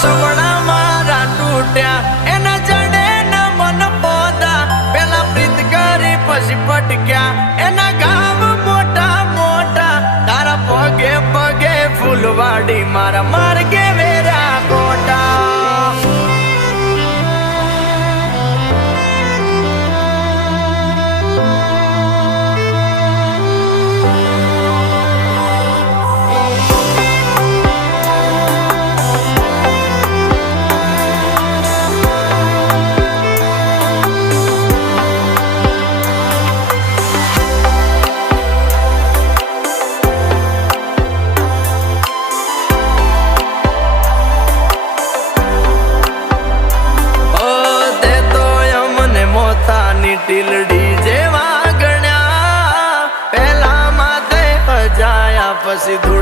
સવણા મારા તૂટ્યા એના જડે ન મન પોદા પેલા પ્રીત કરી પછી પટક્યા એના ગામ મોટા મોટા તારા પગે પગે ફૂલવાડી મારા માર્ગે વેરા કોટા ટીલડી જેવા ગણ્યા પેલા માથે અજાયા પછી